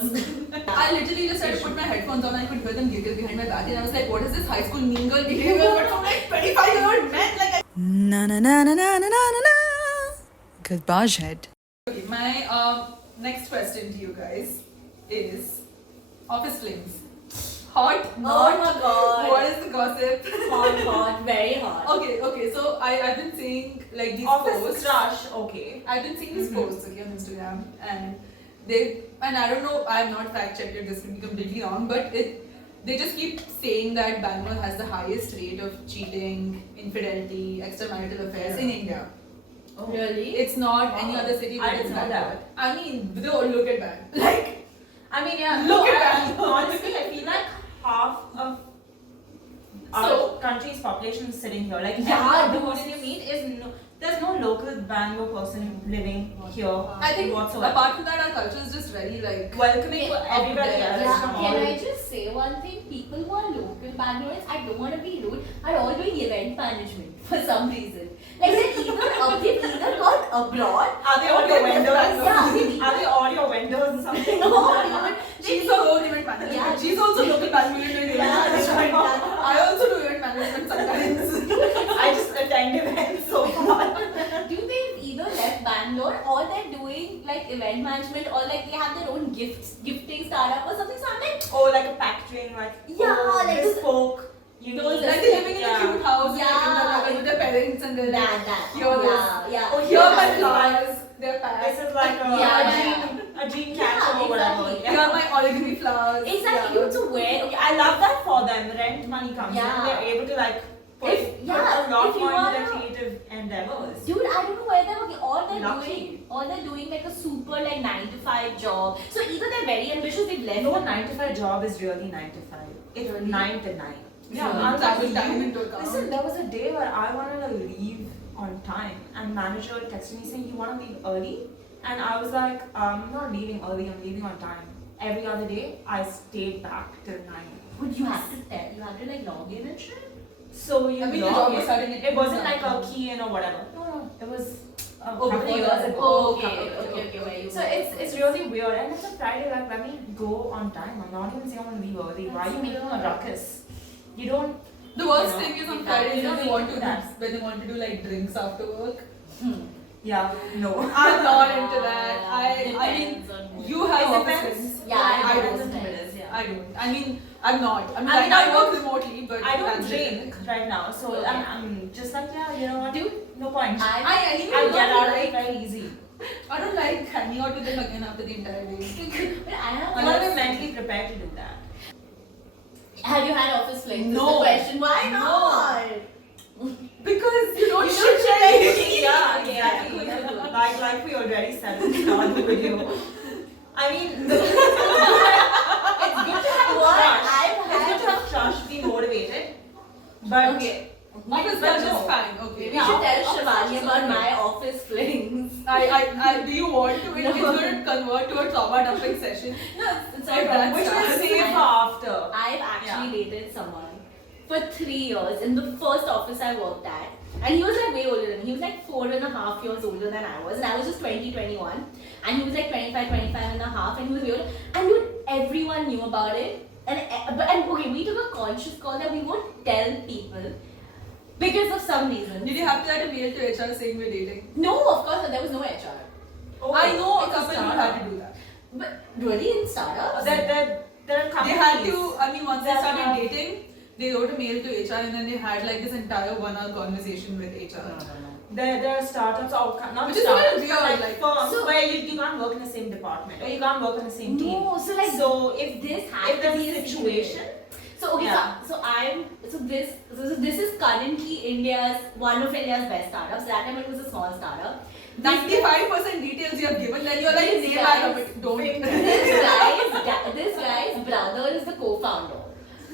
first. I literally just had to put my headphones on and I could hear them giggle behind my back and I was like, what is this high school mean girl behavior? But from like 25-year-old men, like Na na na na na na na na. Garbage head. Okay, my next question to you guys is office flings. Hot? Not? Oh my god. What is the gossip? Hot, very hot. Okay. So I've been seeing like these Office posts. crush, okay. I've been seeing these posts on Instagram and I don't know, I have not fact checked if this could be completely wrong, but they just keep saying that Bangalore has the highest rate of cheating, infidelity, extramarital affairs in India. Oh. Really? It's not any Wow. other city, I but it's didn't know Bangalore. that. I mean, look at Bangalore. Like, I mean, yeah. Look no, at I that. mean, honestly, I feel like half of our country's population is sitting here. Like, Yeah, the dude. person you meet is there's no local Bangalore person living here I think whatsoever. apart from that, our culture is just very like Welcoming to everybody else. Yeah, from can all- I just say one thing? People who are local Bangaloreans, I don't want to be rude, are all doing event management for some reason. Like they've either gone abroad. Are they audio vendors? Yeah, they- Are they audio vendors or something? No, dude. she's a whole event management. Yeah. She's also local Bangalore doing event Yeah, management. yeah. I also do event management sometimes. I just attend events so far. Dude, they've either left Bangalore or they're doing like event management or like they have their own gifting startup or something. So I'm like, Or like a packaging, like Yeah, like bespoke. You those need Like they're living in a cute house Yeah. with their parents and they're like, that. here this. Yeah. Oh, here are my flowers. They're This packed. is like a, Yeah, a dream Yeah, catcher or whatever. exactly. Here are my origami flowers. Exactly, Yeah. dude, so where? Okay, I love that for them. Rent money comes in. Yeah. They're able to like put, If- put yeah, a lot if you more into their wanna- creative endeavors. Dude, I don't know where they're working. Lucky. All they're doing like a super like 9 to 5 job. So either they're very ambitious, they've left. No 9 to 5 job is really 9 to 5. It's Really? 9 to 9. Yeah, I'll that tell will time you. into account. Listen, there was a day where I wanted to leave on time, and manager texted me saying, "You want to leave early?" And I was like, "I'm not leaving early. I'm leaving on time." Every other day, I stayed back till 9. Would you have to tell? You have to like log in and shit. So you I mean, the log job in. was starting at It wasn't like a something. key in or whatever. No, it was a Oh, couple of before years that. ago. Oh, Couple okay, of years okay, ago. where you So were. it's really weird, and it's a Friday. Like, let me go on time. I'm not even saying I'm gonna leave early. Why are you making a ruckus? You don't. The worst You know, thing is on you Fridays when don't they need want to do that. when they want to do like drinks after work. Yeah. No. I'm not into that. I mean, Depends on who. you have It office depends. friends. Yeah, I it don't. depends, yeah. I don't. I mean, I'm not. I mean, I mean, I I work don't- remotely, but I don't that's drink different. right now, so Okay. I'm just like, yeah, you know what? Dude, No point. I anyway I don't get out of it like. very easy. I don't like hanging out with them again after the entire day. but I have. You gotta be mentally prepared to do that. Have you had office flings? Is No. the question. Why No. not? Because you don't You should don't share share anything. Yeah, Exactly. exactly. Like we already said at the start of the video. I mean, it's good to have What? crush. I've It's good had- to have crush, be motivated. But Okay. Office But lunch no. is fine. Okay. We Yeah, should tell office Shivani lunch is about okay. my office flings. Do you want to? It's going to convert to a trauma dumping session. No, it's If that's which fine. will save for after. I've actually dated someone for 3 years in the first office I worked at. And he was like way older than me. He was like 4.5 years older than I was. And I was just 20, 21. And he was like 25, 25 and a half. And he was way older. And dude, everyone knew about it. And okay, we took a conscious call that we won't tell people because of some reason. Did you have to write a mail to HR saying we're dating? No, of course not. There was no HR. Oh, I know a it's couple who startup. had to do that. But really in startups? There are They companies. had to, I mean, once they that started have- dating, they wrote a mail to HR and then they had like this entire 1 hour conversation with HR. There are startups or not Which is startups, kind of but weird, like like- firms So- where you can't work in the same department or you can't work in the same team. No, so like So if this has if to there's be a situation, So okay, Yeah. so this is currently one of India's best startups. That time it was a small startup. 95% details you have given, then you're like, These name guys- out of it. Don't. This guy's brother is the co-founder.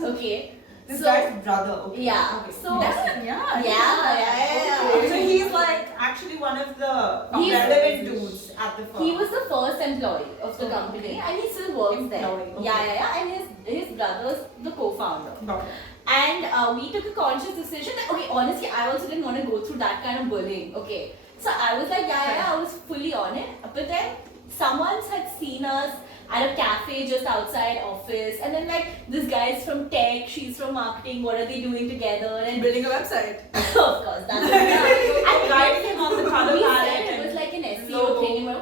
Okay. this So- guy's brother. Okay. Yeah. Okay. So Yeah. yeah. Okay. So he's like actually one of the He's- relevant dudes at the firm. He was the first employee of the Oh, company, okay. and he still works there. Employee, okay. Yeah. And his brother's the co-founder. Got it. And we took a conscious decision that, okay, honestly, I also didn't want to go through that kind of bullying, okay. So I was like, yeah, I was fully on it. But then someone had seen us at a cafe just outside office, and then like this guy's from tech, she's from marketing. What are they doing together? And Building a website. of course, that's and Guide him on the color we palette said it and was like an SEO logo. thing, but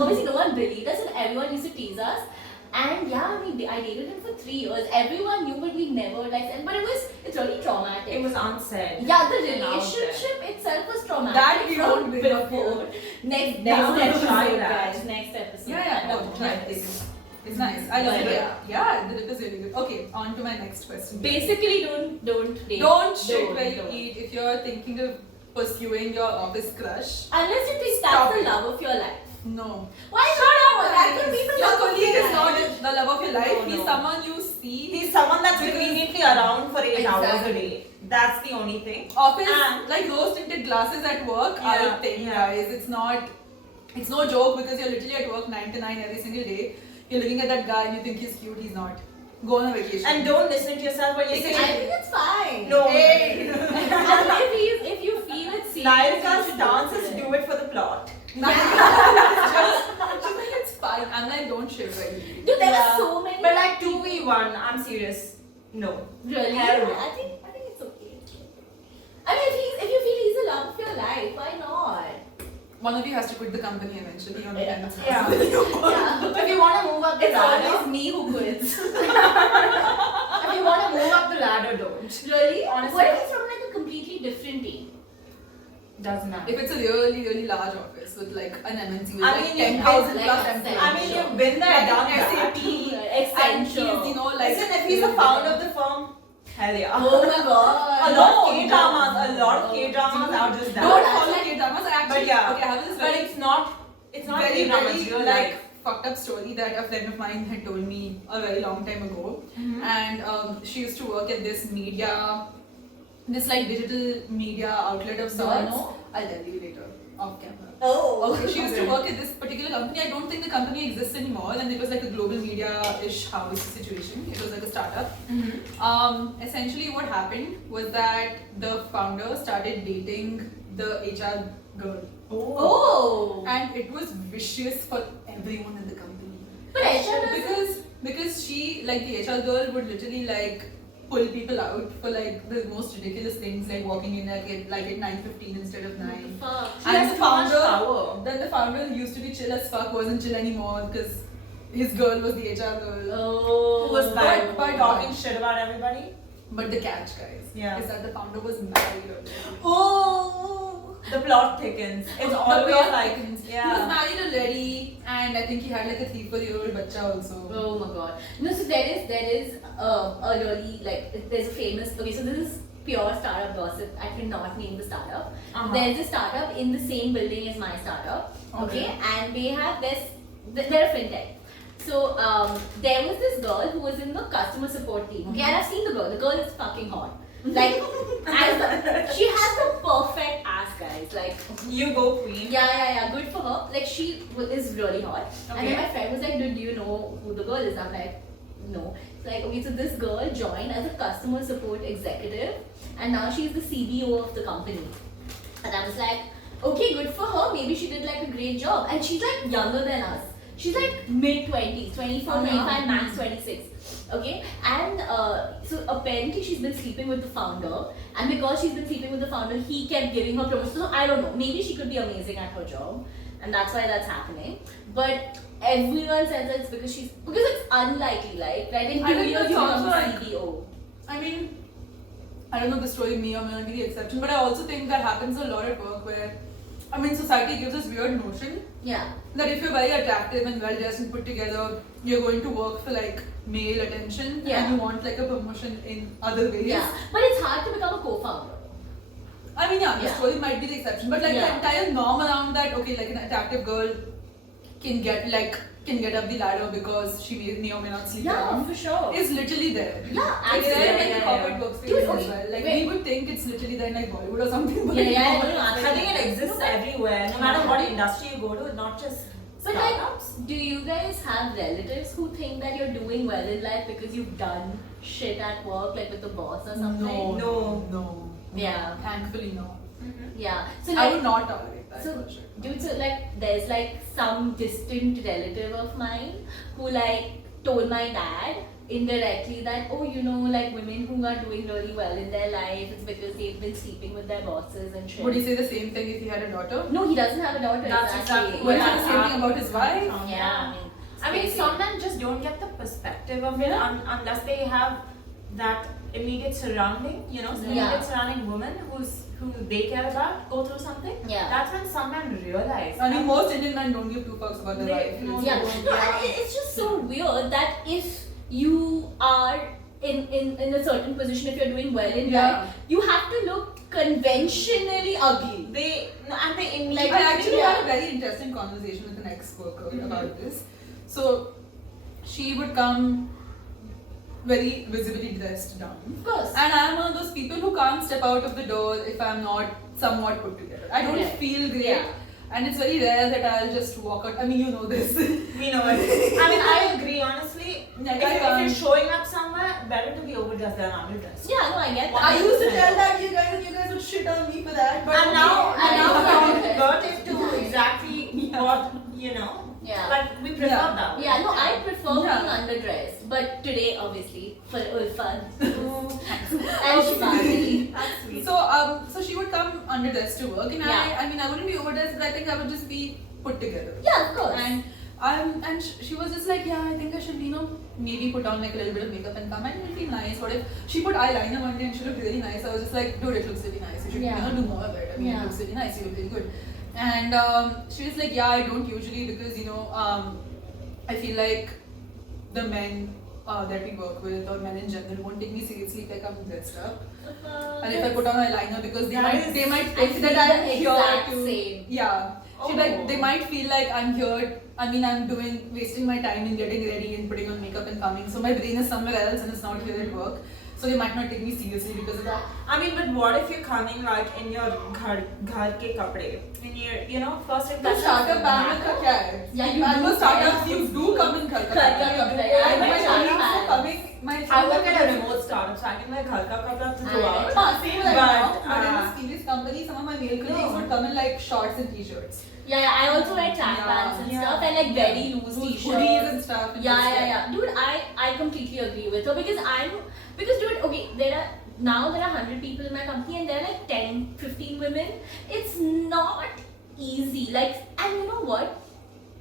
obviously no one believed us, and everyone used to tease us. And yeah, I dated him for 3 years. Everyone knew, but we never like. But it's really traumatic. It was unsaid. Yeah, the And out relationship itself was traumatic. That we from won't bring up before. Next Now let's episode, try that. guys. Next episode. Yeah, No, no, try it. nice. It's nice. I love Yeah. it. Yeah, the dip is really good. Okay, on to my next question. Basically, don't date. Don't shit where you don't. eat if you're thinking of pursuing your office crush. Unless you think Stop that's the it. love of your life. No. Why not? That could be the Your love of colleague your is not life. the love of your life. No, He's no. someone you see. He's someone that's Because- conveniently around for 8 hours a Exactly. day. That's the only thing. Office, And- like rose tinted glasses at work are Yeah, a thing, yeah. guys. It's no joke because you're literally at work 9 to 9 every single day. You're looking at that guy and you think he's cute, he's not. Go on a vacation. And don't listen to yourself when you Take I say, think it's fine. no. Hey! And if you feel it's serious, you Narika's should stance go is for it. do it for the plot. She's like, it's fine. I'm like, don't shit where you eat. Dude, there Yeah. were so many. But like 2v1, I'm serious. No. Really? Hell no. I think it's okay. I mean, if you feel he's the love of your life, why not? One of you has to quit the company eventually. On the Yeah. end of Yeah. Yeah. If you want to move up the It's ladder, always me who quits. if you want to move up the ladder, don't. Really? Honestly. What if it's from like a completely different team? Doesn't matter. If it's a really, really large office with like an MNC with I like mean, you've 10,000 been- plus like employees. I mean, you've been there, Like done SAP. that. And he's, you know, like. Listen, if he's the founder of the firm, hell yeah. Oh my god. A lot of K-dramas, a lot of K-dramas are just that. Don't that's follow like- K-dramas. Actually, But yeah, okay, I have this but very, it's not very, K-dramas, very real like life. fucked up story that a friend of mine had told me a very long time ago. Mhm. And she used to work at this like digital media outlet of Do I sorts. know? I'll tell you later, off camera. Oh. Okay, she used to work at this particular company. I don't think the company exists anymore, and it was like a global media-ish house situation. It was like a startup. Mm-hmm. Essentially, what happened was that the founder started dating the HR girl, Oh. and it was vicious for everyone in the company. But HR doesn't. Because she, like, the HR girl would literally like pull people out for like the most ridiculous things, like walking in like at 9:15 instead of 9. Fuck. She And has the too much founder- power. Then the founder used to be chill as fuck, wasn't chill anymore because his girl was the HR girl. Oh. Who was bad But talking shit about everybody? But the catch, guys, Yeah. is that the founder was married already. Oh, the plot thickens. It's The always plot like, thickens. He was yeah. married already, and I think he had like a 3-4-year-old bacha also. Oh my god. No, so there is a really like there's a famous okay, so this is pure startup gossip. I cannot name the startup. Uh-huh. There's a startup in the same building as my startup. Okay, Okay. and they have they're a fintech. So there was this girl who was in the customer support team. Okay, and I've seen the girl. The girl is fucking hot. Like, she has the perfect ass, guys. Like, You go, queen. yeah. Good for her. Like, she is really hot. And Okay. then my friend was like, "Dude, do you know who the girl is?" I'm like, "No." It's like, okay, so this girl joined as a customer support executive, and now she's the CBO of the company. And I was like, okay, good for her. Maybe she did like a great job. And she's like younger than us. She's like mid-20s, 24, Oh, yeah. 25, max 26. Okay, and so apparently she's been sleeping with the founder, and because she's been sleeping with the founder, he kept giving her promotion. So I don't know, maybe she could be amazing at her job, and that's why that's happening. But everyone says it's because it's unlikely, right? In I 2 think years that's you become also a like- CBO. I mean, I don't know, the story may or may not be the exception, but I also think that happens a lot at work where, I mean, society gives us weird notion Yeah. that if you're very attractive and well dressed and put together, you're going to work for like male attention Yeah. and you want like a promotion in other ways. Yeah. But it's hard to become a co-founder. I mean, yeah, the Yeah. story might be the exception, but like the Yeah. entire norm around that, okay, like an attractive girl can get up the ladder because she may or may not sleep Yeah, around for sure. is literally there. Yeah, It's there absolutely. in the corporate workspace Dude, as okay, well. Like wait. we would think it's literally there in like Bollywood or something. But Yeah, no. no, I think it exists everywhere, no matter what industry you go to, not just But like, startups. do you guys have relatives who think that you're doing well in life because you've done shit at work, like with the boss or something? No. No. No. Yeah. Thankfully, no. Yeah. So I like, would not tolerate that. so for sure. dude, so like there's like some distant relative of mine who like told my dad indirectly that, oh, you know, like women who are doing really well in their life, it's because they've been sleeping with their bosses and shit. Would he say the same thing if he had a daughter? No, he doesn't have a daughter. That's exactly. exactly Would he what say the same thing about his wife? Yeah. I mean, Crazy. some men just don't get the perspective of it unless they have that immediate surrounding, you know, Yeah. immediate surrounding woman who they care about go through something. Yeah. That's when some men realize. I mean, most Indian men don't give two fucks about their They- wife. Yeah, Yeah. no, and it's just so weird that if you are in a certain position, if you're doing well in Yeah. life, you have to look conventionally ugly. They and they I immediately. actually Yeah. had a very interesting conversation with an ex-worker about this. So she would come very visibly dressed down. Of course. And I'm one of those people who can't step out of the door if I'm not somewhat put together. I don't Yeah. feel great. Yeah. And it's very rare that I'll just walk out. I mean, you know this. We know it. I mean, I agree. Honestly, Like, if I you're can't. showing up somewhere, better to be overdressed than underdressed. Yeah, no, I get that. I used to tell that you guys, and you guys would shit on me for that. But And now, okay. and now Yeah. we convert it to exactly Yeah. what you know. Yeah. Like we prefer Yeah. that. Yeah, no, I prefer Yeah. being underdressed. But today, obviously, for Ulfan Oh, and Shivani. that's sweet. So she would come underdressed to work, and Yeah. I mean, I wouldn't be overdressed, but I think I would just be put together. Yeah, of course. And she was just like, yeah, I think I should, you know, maybe put on like a little bit of makeup and come, and it'll feel nice. What if she put eyeliner one day and she looked really nice? I was just like, dude, it looks really nice. You should, Yeah. you know, do more of it. I mean, Yeah. it looks really nice. You look really good. And she was like, yeah, I don't usually because, you know, I feel like the men that we work with or men in general won't take me seriously if like I'm dressed up. And if I put on eyeliner because That is- they might I think feel that I'm the here exact to same. yeah. She Oh. like they might feel like I'm here. I mean I'm wasting my time in getting ready and putting on makeup and coming. So my brain is somewhere else and it's not here at work. So they might not take me seriously because of that. I mean, but what if you're coming like in your ghar ke kapde, in your, you know, first तो impression. startup Bangalore का क्या है? Yeah, you Bangalore do. startups you do come in घर का घर का कपड़ा. कपड़ा, Yeah, yeah, my my colleagues startup are has. coming. My I work at a remote startup, so I can wear ghar ka kapda throughout. हाँ, same like But, now. But in uh, this previous company, some of my male colleagues would come in like shorts and t-shirts. Yeah, I also wear track pants and Yeah. stuff and like very loose Hoodies t-shirts. and stuff. and Yeah, just, yeah, yeah. Dude, I completely agree with her because dude, okay, there are 100 people in my company and there are like 10, 15 women. It's not easy. Like, and you know what?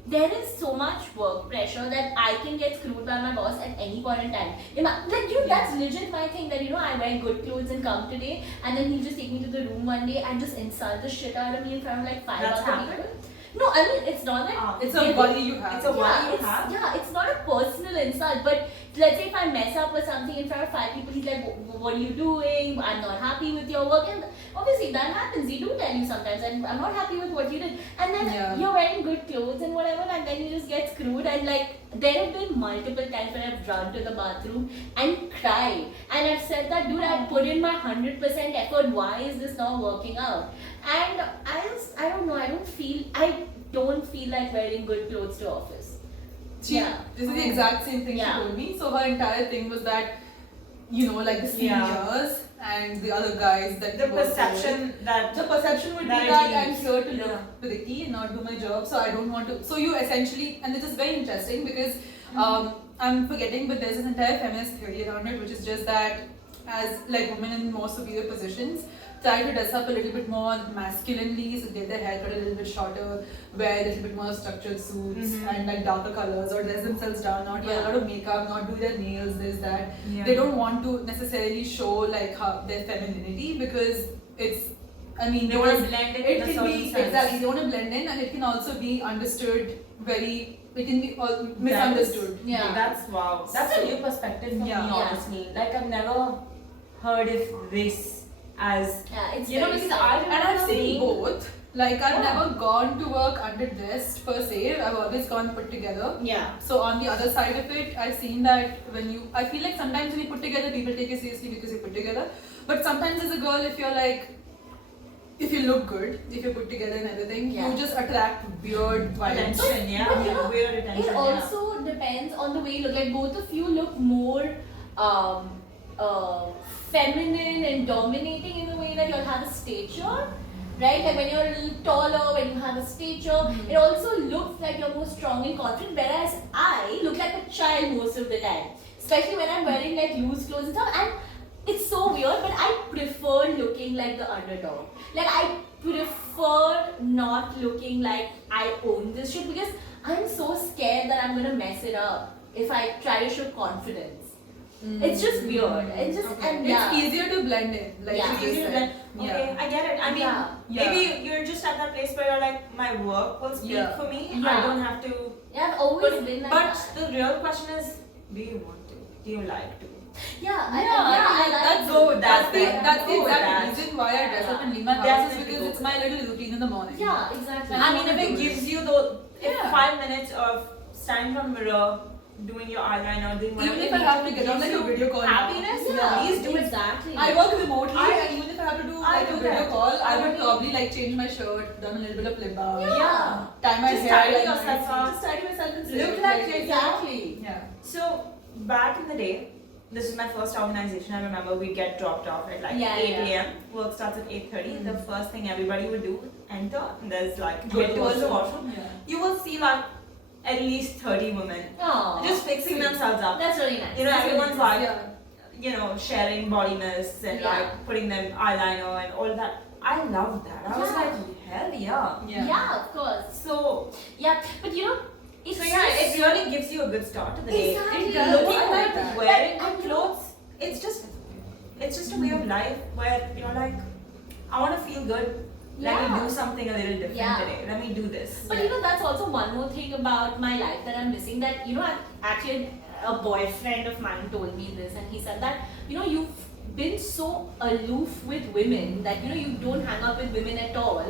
There is so much work pressure that I can get screwed by my boss at any point in time. Like, dude, that's legit my thing that, you know, I wear good clothes and come today and then he'll just take me to the room one day and just insult the shit out of me in front of like 5 That's other happened? people. No, I mean, it's not like... It's a worry you have. It's a worry you it's, have? yeah, it's not a personal insult, but let's say if I mess up or something in front of 5 people, he's like, what are you doing? I'm not happy with your work. And obviously that happens. They do tell you sometimes, and I'm not happy with what you did. And then Yeah. you're wearing good clothes and whatever, and then you just get screwed. And like, there have been multiple times when I've run to the bathroom and cried. And I've said that, dude, I put in my 100% effort. Why is this not working out? And I don't know, I don't feel like wearing good clothes to office. Yeah. This is the exact same thing Yeah. she told me. So her entire thing was that, you know, like the seniors and the other guys that The we work perception with, that the perception would be that that it I'm leaves. here to Yeah. look pretty and not do my job, so I don't want to. So you essentially, and it is very interesting because I'm forgetting, but there's this entire feminist theory around it, which is just that as like women in more superior positions try to dress up a little bit more masculinely, so get their hair cut a little bit shorter, wear a little bit more structured suits and like darker colors, or dress themselves down, not wear a lot of makeup, not do their nails, this, that. Yeah. They don't want to necessarily show like their femininity because it's, I mean, they want to blend it in a can certain be sense. exactly, they want to blend in, and it can also be understood it can be misunderstood. Yeah. That's wow. That's a new perspective for Yeah. me, honestly. Like I've never heard of this as Yeah, it's you know very because sad. I And I've remember seen being both. Like I've Yeah. never gone to work underdressed per se. I've always gone put together. Yeah. So on the other side of it, I've seen that I feel like sometimes when you put together, people take you seriously because you put together. But sometimes as a girl, if you look good, if you're put together and everything, Yeah. you just attract weird vibes. attention, yeah, But you know, weird attention. It also depends on the way you look. Like both of you look more feminine and dominating in the way that you'll have a stature. right? Like when you're a little taller, when you have a stature, it also looks like you're more strong and confident. Whereas I look like a child most of the time, especially when I'm wearing like loose clothes and stuff. And it's so weird, but I prefer looking like the underdog. Like I prefer not looking like I own this shit because I'm so scared that I'm gonna mess it up if I try to show confidence. It's just weird. It's just and yeah. It's easier to blend in. Like Yeah. you Easier said. than, Yeah. okay, I get it. I mean, Yeah. maybe you're just at that place where you're like, my work will speak Yeah. for me. Yeah. I don't have to. Yeah, I've always But, been like but that. the real question is, do you want to? Do you like to? Yeah, I like that's go with That's that. the Yeah. that's the Go with exact that. reason why I dress up and leave my house Definitely is because go it's with my little routine in the morning. Yeah, exactly. And I mean, if do it it. gives you the Yeah. 5 minutes of standing from the mirror, doing your eyeliner, doing whatever Even if you I have to need get on like a gives you video call now. happiness, yeah, please do it. exactly. I work remotely I- and even if I have to do I like a do video that. call, I I would mean- probably like change my shirt, done a little bit of lip balm, Yeah. tie my Just hair, tidy like, yourself nicely. up. Just tidy myself and Look sit, like you're- exactly. yeah. So, back in the day, this is my first organization. I remember we'd get dropped off at like Yeah, 8 yeah. a.m. Work starts at 8:30. The first thing everybody would do, enter, and there's like, Go head to the towards the washroom. washroom. Yeah. You will see like at least 30 women Aww. just fixing themselves up. That's really nice. You know, everyone's like, Yeah. you know, sharing body mist and Yeah. like putting them eyeliner and all that. I loved that. I was Yeah. like, hell yeah. Yeah, of course. So, Yeah, but you know, it's so yeah, just- it really gives you a good start to the day. Exactly. It does. Looking I like good, that. wearing And good you know- clothes, it's just a way of life where you're like, I want to feel good. Let me Yeah. do something a little different Yeah. today. Let me do this. But you know, that's also one more thing about my life that I'm missing. That, you know, actually a boyfriend of mine told me this, and he said that, you know, you've been so aloof with women that, you know, you don't hang out with women at all.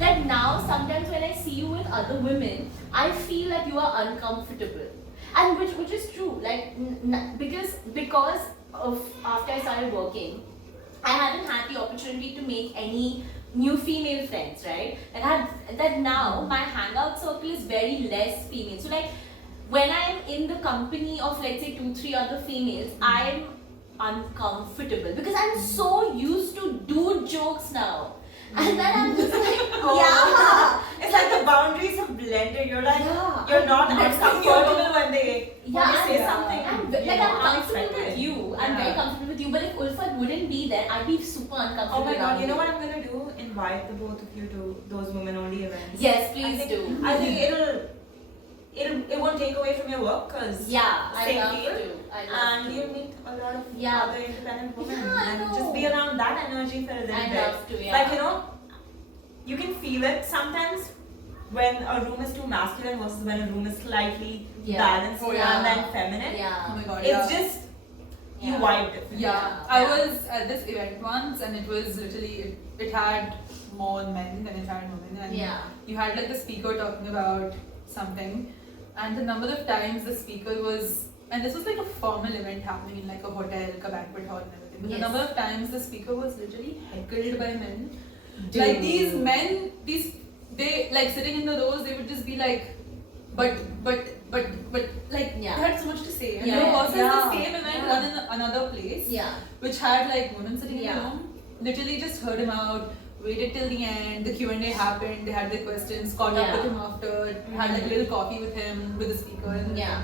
That now sometimes when I see you with other women, I feel that you are uncomfortable, and which is true. Like because of after I started working, I haven't had the opportunity to make any new female friends, right? That now my hangout circle is very less female. So like when I'm in the company of let's say 2-3 other females, I'm uncomfortable because I'm so used to dude jokes now. And then I'm just like, yeah. It's like the boundaries have blended. You're like, Yeah. you're not That's uncomfortable when they Yeah, say yeah. something. I'm you like know, I'm comfortable unexpected. with you. I'm very Yeah. comfortable with you. But if Ulfat wouldn't be there, I'd be super uncomfortable. Oh my god, around you know what I'm gonna do? Invite the both of you to those women only events. Yes, I please think, do. I think it won't take away from your work because Yeah, I same love field, to. I love and to. you meet a lot of Yeah. other independent women Yeah, I and know. just be around that energy for a little I bit. love to, yeah. Like you know, you can feel it sometimes when a room is too masculine versus when a room is slightly Yeah. balanced Oh, and yeah. then feminine. Oh Yeah. my god. It's yeah. just you Yeah. vibe different. Yeah, I was at this event once and it was literally, it had more men than it had women. And Yeah. you had like the speaker talking about something, and the number of times the speaker was, and this was like a formal event happening in like a hotel, like a banquet hall and everything. But Yes. the number of times the speaker was literally heckled by men. Dude. Like these men, they like sitting in the rows, they would just be like, but, like Yeah. they had so much to say. And Yeah. there was also Yeah. the same event Yeah. run in another place, Yeah. which had like women sitting in Yeah. the room. Literally just heard him out, waited till the end. The Q&A happened. They had their questions. Caught up Yeah. with him after. Had like a little coffee with him, with the speaker. And Yeah.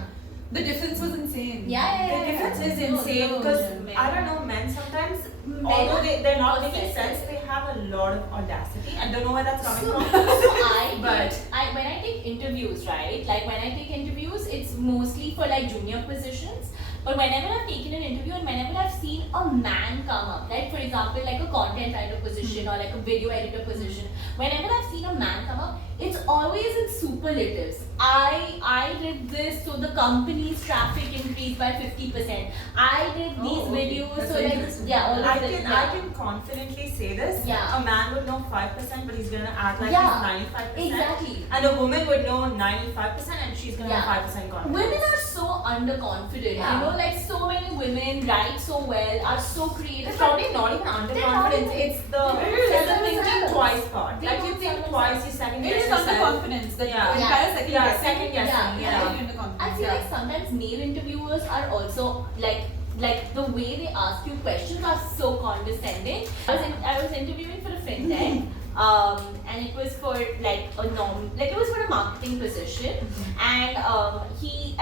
the difference was insane. Yeah. The difference is No, insane no, because men. I don't know, men sometimes, Men although they're not are making possessive. sense, they have a lot of audacity. I don't know where that's coming So, from. so But- when I take interviews, right? Like when I take interviews, it's mostly for like junior positions. But whenever I've taken an interview and whenever I've seen a man come up, right? For example, like a content writer position or like a video editor position, whenever I've seen a man come up, it's always in superlatives. I did this, so the company's traffic increased by 50%. I did these Oh, okay. videos, That's so very like interesting. yeah, all of I this. can Yeah. I can confidently say this. Yeah. A man would know 5%, but he's gonna act like Yeah. he's 95%. Exactly. And a woman would know 95%, and she's gonna Yeah. have 5% confidence. Women are so underconfident. Yeah. You know, like so many women write so well, are so creative. It's probably not even underconfidence. They're It's the thinking themselves. twice part. They Like you don't think tell twice, you second It guess is yourself. underconfidence. The Yeah. entire second Yeah, guessing. second guessing. Yeah. Highly underconfidence. I feel like sometimes male interviewers are also like the way they ask you questions are so condescending. I was interviewing for a fintech. and it was for like it was for a marketing position, and he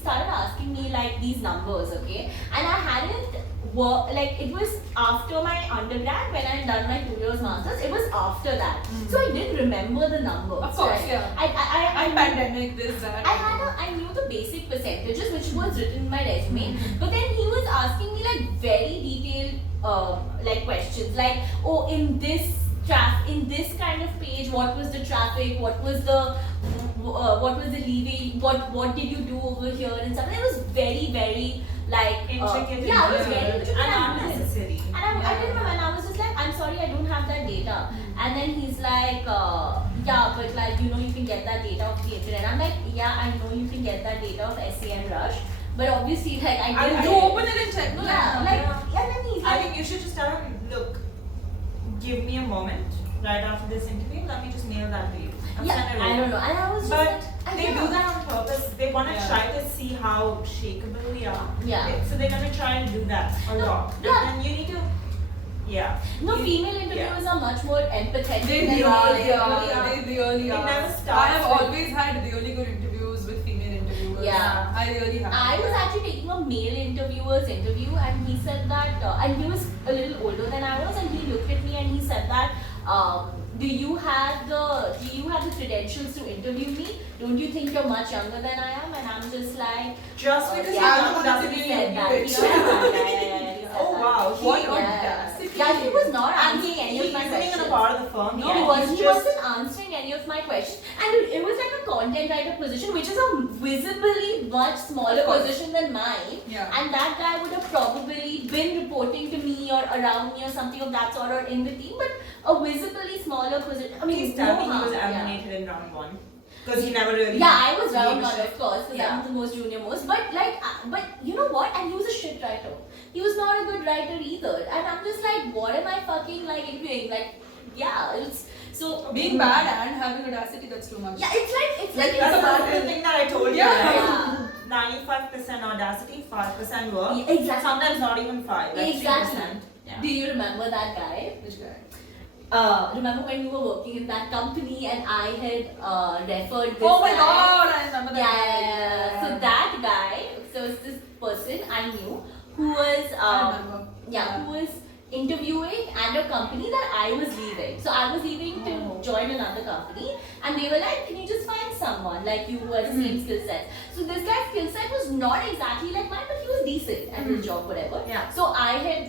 started asking me like these numbers, okay, and I hadn't like it was after my undergrad when I had done my 2 years masters. It was after that, so I didn't remember the numbers. Of course, right? yeah. I pandemic, this, that. I knew the basic percentages which was written in my resume, but then he was asking me like very detailed like questions, like, oh, in this kind of page, what was the traffic, what was the leeway, what did you do over here and stuff. And it was very like Intricate. yeah, it was yeah, very intricate and unnecessary. and I didn't know, and I was just like, I'm sorry, I don't have that data. And then he's like, yeah, but like, you know, you can get that data off the internet. I'm like, yeah, I know you can get that data off SEMrush, but obviously, like, I didn't. You open it and check. No, Yeah, like, and then he's I like, think you should just tell him, look, give me a moment right after this interview, let me just mail that to you. I'm yeah, sending it I over. don't know. And I was just But like, they do that on purpose. They want to Yeah. try to see how shakeable we are. Yeah. So they're going to try and do that a No, lot. yeah. And then you need to, yeah. no, You- female interviewers are much more empathetic. They than really male are. interviewers. They really It are. never I starts have with- always had really good interviews with female interviewers. Yeah. I really have. I was actually taking a male interviewer's interview, and he said that, and he was a little older than I was, and he looked at me and he said that, do you have the credentials to interview me? Don't you think you're much younger than I am? And I'm just like, Just because yeah, you I don't don't doesn't want to mean be said you that. bitch. He said that. Yeah, he said Oh that. wow. What He, audacity. Yeah, he was not and answering any he of my isn't even questions. a part of the firm. No, yet. he wasn't. He's He just- wasn't answering any of my questions, and it was like a content writer position, which is a visibly much smaller Of course. position than mine. Yeah. And that guy would have probably been reporting to me or around me or something of that sort, or in the team, but a visibly smaller position. I mean, Please no tell me he harm, was yeah. eliminated in round one. Because he never really. Yeah, I was round gave a one, shit. of course, because Yeah. I'm the most junior most. But like, but you know what? And he was a shit writer. He was not a good writer either. And I'm just like, what am I fucking like doing? Like, yeah, it's so Being bad and having audacity, that's too much. Yeah, it's like That's about the thing that I told you. Yeah. Right? 95% audacity, 5% work. Yeah, exactly. Sometimes not even 5. Like Exactly. 3%. Yeah. Do you remember that guy? Which guy? Remember when you were working in that company and I had referred this Oh my guy? god, I remember that. Yeah. So that guy, so it's this person I knew who was I remember. who was interviewing at a company that I was leaving. So I was leaving to join another company, and they were like, "Can you just find someone like you who has the same skill set?" So this guy's skill set was not exactly like mine, but he was decent at his job, whatever. Yeah. So I had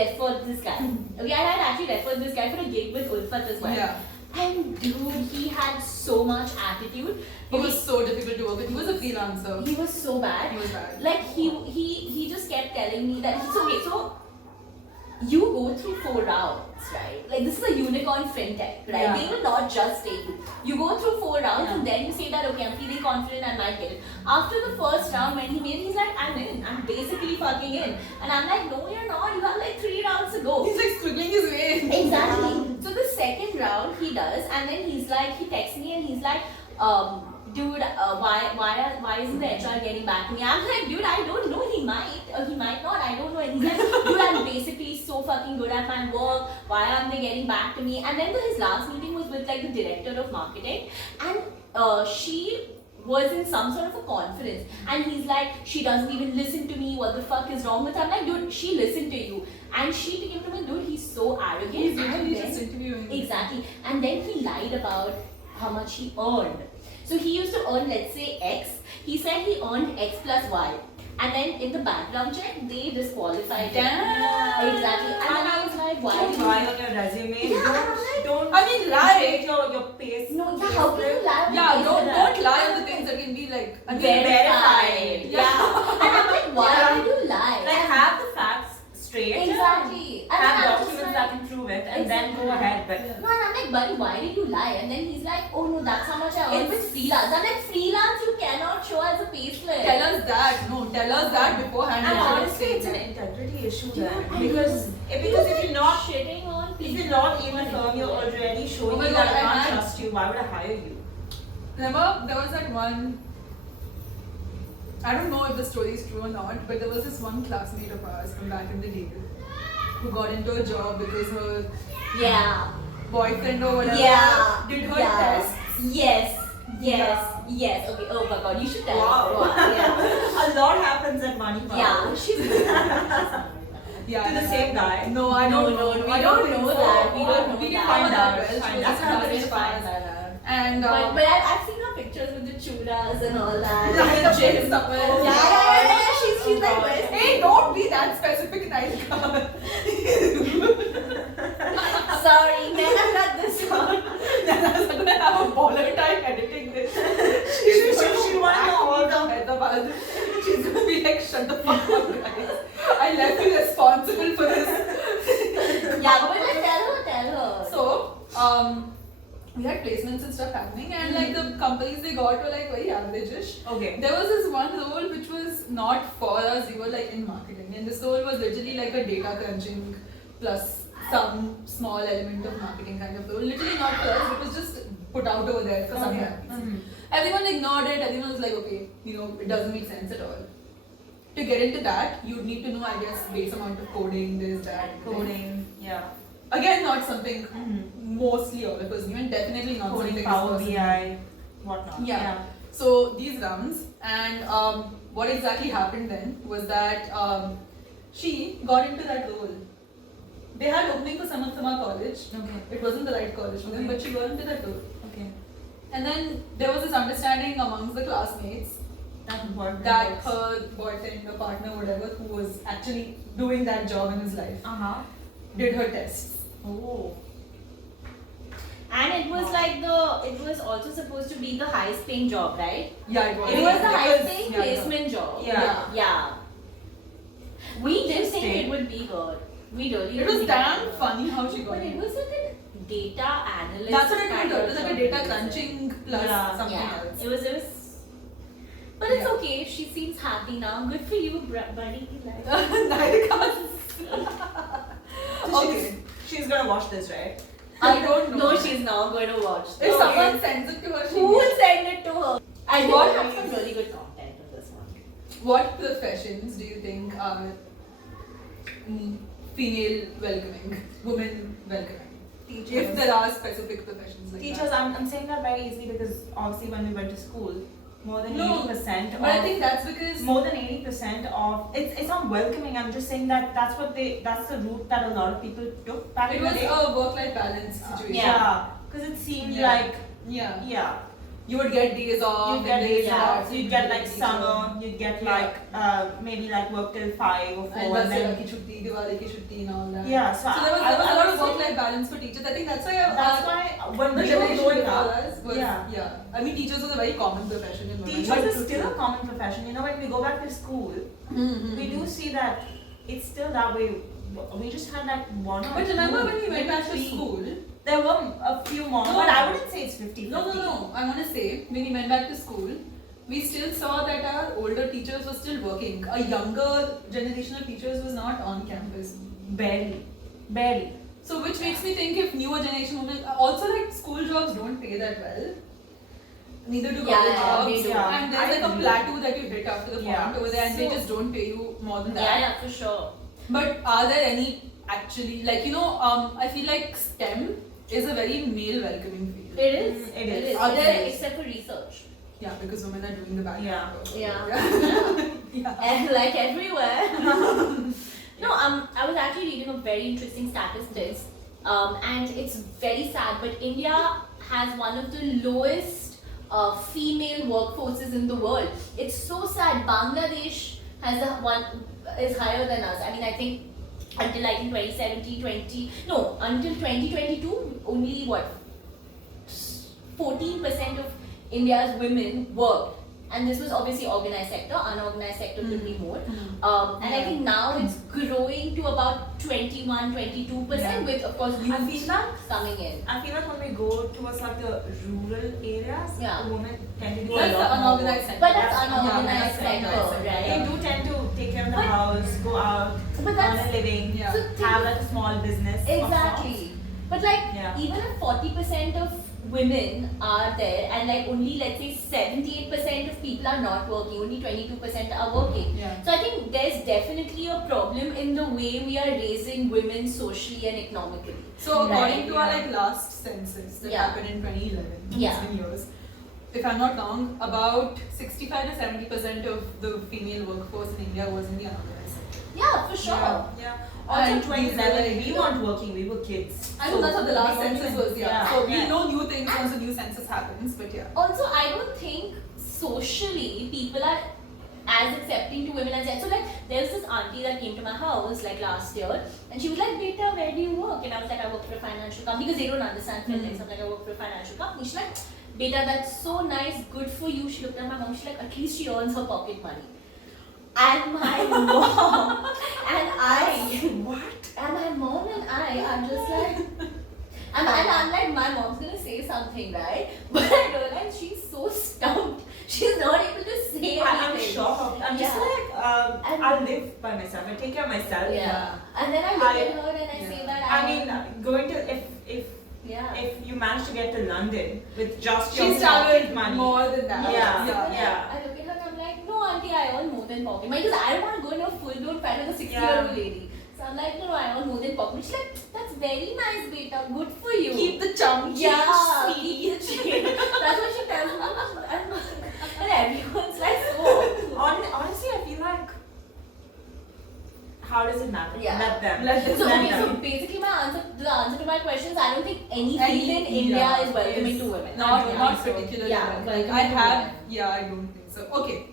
referred this guy. Okay, I had actually referred this guy for a gig with Ulfat as well. Yeah. And dude, he had so much attitude. It was so difficult to work with. He was a freelancer. He was so bad. He was bad. Like he just kept telling me that it's okay. So you go through 4 rounds, right? Like this is a unicorn fintech, right? Yeah. They will not just take you. You go through 4 rounds Yeah. and then you say that okay, I'm feeling confident, I might get it. After the first round, when he made, he's like, I'm in. I'm basically fucking in. And I'm like, no, you're not. You have like 3 rounds to go. He's like squiggling his way. Exactly. So the second round he does, and then he's like, he texts me and he's like, dude, why isn't the HR getting back to me? I'm like, dude, I don't know. He might not. I don't know. And he's like, dude, I'm basically so fucking good at my work. Why aren't they getting back to me? And then his last meeting was with like the director of marketing, and she was in some sort of a conference, and he's like, she doesn't even listen to me. What the fuck is wrong with her? I'm like, dude, she listened to you, and she came to me, dude, he's so arrogant. He's And literally then- just interviewing. Exactly. And then he lied about how much he earned. So he used to earn, let's say, X. He said he earned X plus Y. And then in the background check, they disqualified him. Damn. Exactly. And then I was like, why Don't did lie you... on your resume. Yeah, and I'm like, don't. I mean, lie. Take your pace. No, yeah, how can you lie? on the Yeah, basis don't of that? lie on the things that can be like Verified. Yeah. And I'm like, why Yeah. would you lie? Like, And- have the facts straight. Exactly. And Have I'm just documents like- that can prove it, and then go ahead. But No, and I'm like, buddy, why did you lie? And then he's like, oh no, that's how much I earn with freelance. I'm like, freelance you cannot show as a payslip. Tell us that. No, tell us that beforehand. and Yeah. honestly, it's an integrity issue Yeah, then. and Because if you're not shitting on if people. you're not in the firm, you're already showing Oh my me God, that I I can't had- trust you. Why would I hire you? Remember, there was that one. I don't know if the story is true or not, but there was this one classmate of ours from back in the day who got into a job because her Yeah. boyfriend or whatever Yeah. did her yeah. test. Yes. Yes. Okay. Oh my God, you should tell Wow. her. Wow. Yeah. A lot happens at Money Power. Yeah. She's. Yeah, To the same guy? No, I No, don't no, know. we I don't think know so. that. We don't know We didn't that. know that well. She Fine, was that's just how having it is fun. fine. And But I've seen her pictures with the chudas and all that. like the the gym somewhere. Yeah. She's like, God. where's Hey, don't be that specific, nice girl. Sorry, then I got this one. I'm gonna have a baller time editing this. She wanna know all the- Hyderabad. She's gonna be like, shut the fuck up, guys. I left you responsible for this. Yeah, but like, tell her. So, we had placements and stuff happening, and like the companies they got were like very average-ish. Okay. There was this one role which was not for us, we were like in marketing, and this role was literally like a data crunching plus some small element of marketing kind of role. Literally not for us, it was just put out over there for some Okay. reason. Everyone ignored it, everyone was like, okay, it doesn't make sense at all. To get into that, you'd need to know, I guess, base amount of coding, this, that. Coding, yeah. Again, not something Mm-hmm. mostly all of us knew, and definitely not Coding, something Power this person BI, whatnot. Yeah. So these rounds, and what exactly happened then was that she got into that role. They had opening for Samarthama College. Okay. It wasn't the right college for them, Okay. but she got into that role. Okay. And then there was this understanding amongst the classmates That's important. that her boyfriend or partner, whatever, who was actually doing that job in his life, Uh-huh. did her tests. Oh. And it was like it was also supposed to be the highest paying job, right? Yeah, it was. It was the Because- highest paying yeah, placement job. Yeah. Yeah. We didn't think Interesting. it would be good. We really It was didn't damn think it funny how she would. got But it in. was like a data analyst. That's what I kind told her. It of was like a job. data crunching plus Yeah. something Yeah. else. It was. But it's Yeah. okay. She seems happy now. Good for you, buddy. Like, Nirika's. So Okay. she's gonna watch this, right? I don't know. no, she's not going to watch. If this. someone sends it to her, she Who will. will send it to her? I What want have is- some really good content in this one. What professions do you think are female welcoming, women welcoming? Teachers. If there are specific professions like Teachers, that. I'm saying that very easily because obviously when we went to school, more than No, 80% But I of think that's because more than 80% of it's not welcoming. I'm just saying that that's the route that a lot of people took back it in the was day. a work-life balance situation. Yeah, because it seemed Yeah. like Yeah. You would get days off. you get and days yeah. off, you get like teacher. summer, you get Yeah. like maybe like work till 5 or 4 And and then ki chutti, Diwali ki chutti and all that. yeah. So there was I a lot would of say work-life balance for teachers. I think that's why that's why when the we were generation growing before up, us was yeah. I mean, teachers was a very common profession in women. teachers is still a common profession. You know, when we go back to school, Mm-hmm. we do see that it's still that way. We just had like one or But remember two, when we went maybe back to three. school? There were a few more, No. but I wouldn't say it's 50. No. I want to say when we went back to school, we still saw that our older teachers were still working. A younger generation of teachers was not on campus. Barely. So which makes me think if newer generation women also like school jobs don't pay that well. Neither do Yeah, college yeah, jobs. they do. Yeah. And there's I like a agree. plateau that you hit after the point Yeah. over there, and they So- just don't pay you more than that. Yeah, for sure. But are there any actually I feel like STEM is a very male welcoming field. It is. It is. Are there- except for research. Yeah, because women are doing the back end Yeah. work. Yeah. Yeah. And like everywhere. No, I was actually reading a very interesting statistics, and it's very sad. But India has one of the lowest female workforces in the world. It's so sad. Bangladesh has is higher than us. I mean, I think until like in 2017, until 2022, only what 14% of India's women worked. And this was obviously organized sector, unorganized sector could be more. And I think now it's growing to about 21-22% with, of course, I youth feel that coming in. I feel like when we go towards like the rural areas, Yeah. the women tend to do That's a the lot more unorganized work. sector. But that's That's unorganized sector, They right? do tend to take care of the But- house, go out, But earn that's a living, Yeah. so think have like a small business. of exactly. But like Yeah. even if 40% of women are there and like only let's say 78% of people people are not working. Only 22% are working. Yeah. So I think there's definitely a problem in the way we are raising women socially and economically. So according Right, to our yeah. like last census that Yeah. happened in 2011, Yeah. it's been years. If I'm not wrong, about 65 to 70% of the female workforce in India was in the unorganized sector. Yeah, for sure. Yeah. Also, And 2011, these we are- weren't working, we were kids. I know that's how the last we weren't census even- was, yeah. So we yeah. know new things once the new census happens, but yeah. Also, I don't think socially people are as accepting to women as that. So like there's this auntie that came to my house like last year and she was like, Beta, where do you work? And I was like, I work for a financial company because they don't understand FinTech. So I'm like, I work for a financial company. She's like, Beta, that's so nice, good for you. She looked at my mom, she's like, at least she earns her pocket money. And my mom and I What? and my mom and I are just like and I'm like, my mom's gonna say something, right? But I realize she's so stumped. She's not able to say anything. I'm shocked. I'm just Yeah. like, And- I live by myself. I take care of myself. Yeah. And then I look I- at her and I say yeah. that I mean, going to yeah. if you manage to get to London with just your She's pocket traveled money. more than that. Yeah. Yeah. I look at her and I'm like, no, auntie, I earn more than pocket money because I don't want to go in a full-blown fight with a 60-year-old Yeah. lady. So I'm like, no, I earn more than pocket money. She's like, that's very nice, Beta. Good for you. Keep the chum change, Yeah, sweetie. keep the change. That's what she tells me. And everyone's like, so. Honestly, I feel like, how does it matter? Yeah. Let them. Let them. So, Let okay, so them. basically, the answer to my question is I don't think any Any- field in India yeah, is welcoming is to women. Not, Yeah, not so, particularly. Yeah, like welcoming I to have, women. yeah, I don't think so. Okay,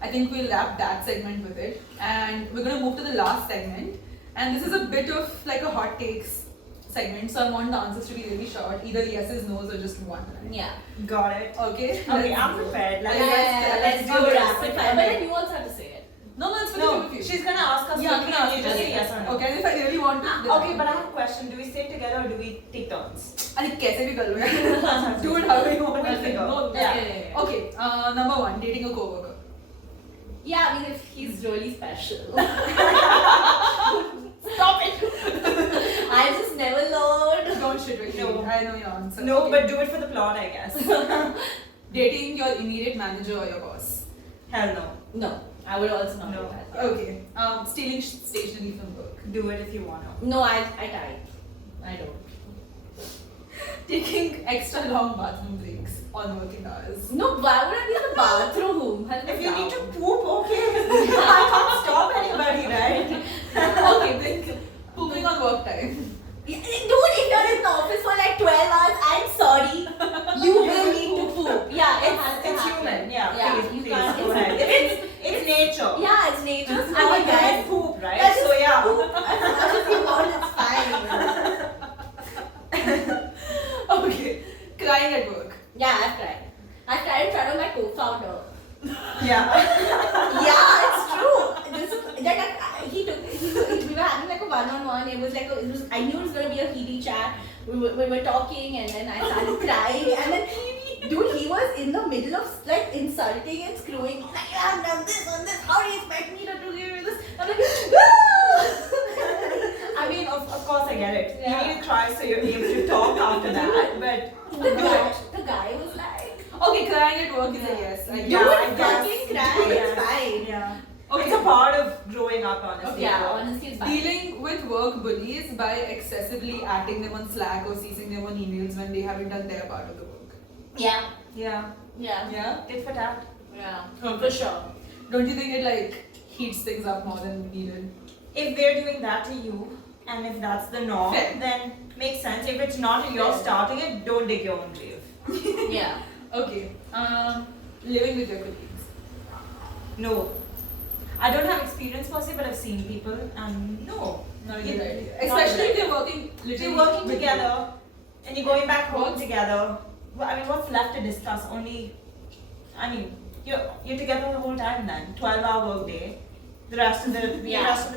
I think we'll wrap that segment with it, and we're gonna move to the last segment. And this is a bit of like a hot takes segment, so I want the answers to be really short, either yeses, nos, or just one. Right? Yeah. Got it. Okay. Okay, let's I'm go. prepared. Yeah, Let's let's do do it. rapid fire. But then you also have to say it. No, it's for No, the two of you. she's gonna ask us Yeah, I'm quickly gonna and ask you just you. say yes or no. Okay, and if I really want to. then Okay, I but I can. have a question. Do we say it together or do we take turns? अरे कैसे भी कर लो यार. Do it however you want. We'll figure. No, Yeah. Okay, number one, dating a coworker. Yeah, I mean, if he's really special. Stop it! I just never learned. Don't shit with No. me. I know your answer. No, Okay. but do it for the plot, I guess. Dating your immediate manager or your boss. Hell no. No, I would also not No. do that. Okay. Stealing stationery from work. Do it if you wanna. No, I type. I don't. Taking extra long bathroom breaks on working hours. No, why would I be in the bathroom? If you need to poop, okay. I can't stop anybody, right? Okay, then pooping on work time. Yeah, dude, if you're in the office for like 12 hours, I'm sorry. You will need to poop. Yeah, it has to It's happen. human. Yeah, Yeah, please, you please, can't. go ahead. It's nature. Yeah, it's nature. It's And not we guys. guys poop, right? That's So just yeah. poop. As much as you want, it's fine. Okay. Crying at work. Yeah, I've tried. I've tried in front of my co-founder. Yeah. Yeah, it's true. This is like we were having like a one-on-one. It was like I knew it was gonna be a heaty chat. We were talking, and then I started crying, and then dude, he was in the middle of like insulting and screwing. Like, I've done this on this. How do you expect me to do this? I'm like, I mean, of course I get it. Yeah. You need to cry so you're able to talk after that, but the guy was like, Okay, crying at work is a yes. I dude, guess. I guess. fucking cry. Yes. It's fine. yeah. Okay. It's a part of growing up, honestly. Okay. Yeah, honestly, it's fine. Dealing with work bullies by excessively adding them on Slack or CCing them on emails when they haven't done their part of the work. Yeah, Yeah. yeah, Yeah? Tit for tat. yeah, Okay. for sure. Don't you think it like heats things up more than needed? If they're doing that to you, and if that's the norm, Fair. then makes sense. If it's not and you're Fair. starting it, don't dig your own grave. Yeah. Okay. Living with your colleagues. No. I don't have experience per se, but I've seen people, and no. Not a Yeah. good idea. Not Especially good if they're working If literally you're working with you. together, and you're going back home What? together, well, I mean, what's left to discuss? You're together the whole time then. 12-hour work day. The rest of the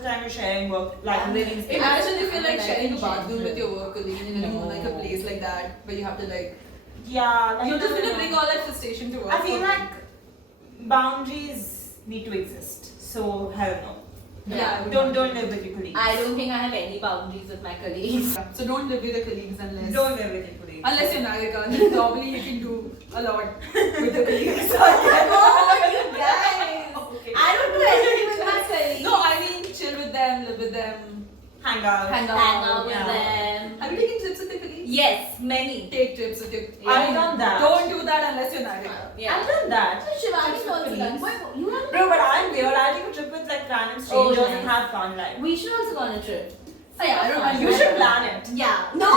time you're sharing work, like Yeah. living space. Imagine if you're like Like, sharing a sharing bathroom with room. your work colleague and you're living in like a No. place like that where you have to like Yeah, like, you're just no, gonna no. bring all that frustration to work. I feel for like boundaries need to exist. So hell no. Yeah, I would Don't not. live with your colleagues. I don't think I have any boundaries with my colleagues. So don't live with your colleagues unless Don't live with your colleagues. unless you're Nagika. Then probably you can do a lot with your colleagues. Oh, you hang out. Hang Hang out with Yeah. them. Have you taken trips with your colleagues? Yes, many. Take trips with your. I've done that. Don't do that unless you're married. Yeah. I've done that. Shivani's Trips with also done. colleagues. Wait, you have? Bro, but I'm weird. I take a trip with like random strangers and nice. have fun. Like, We should also go on a trip. Oh, yeah, I don't mind. you should plan it. Yeah. No.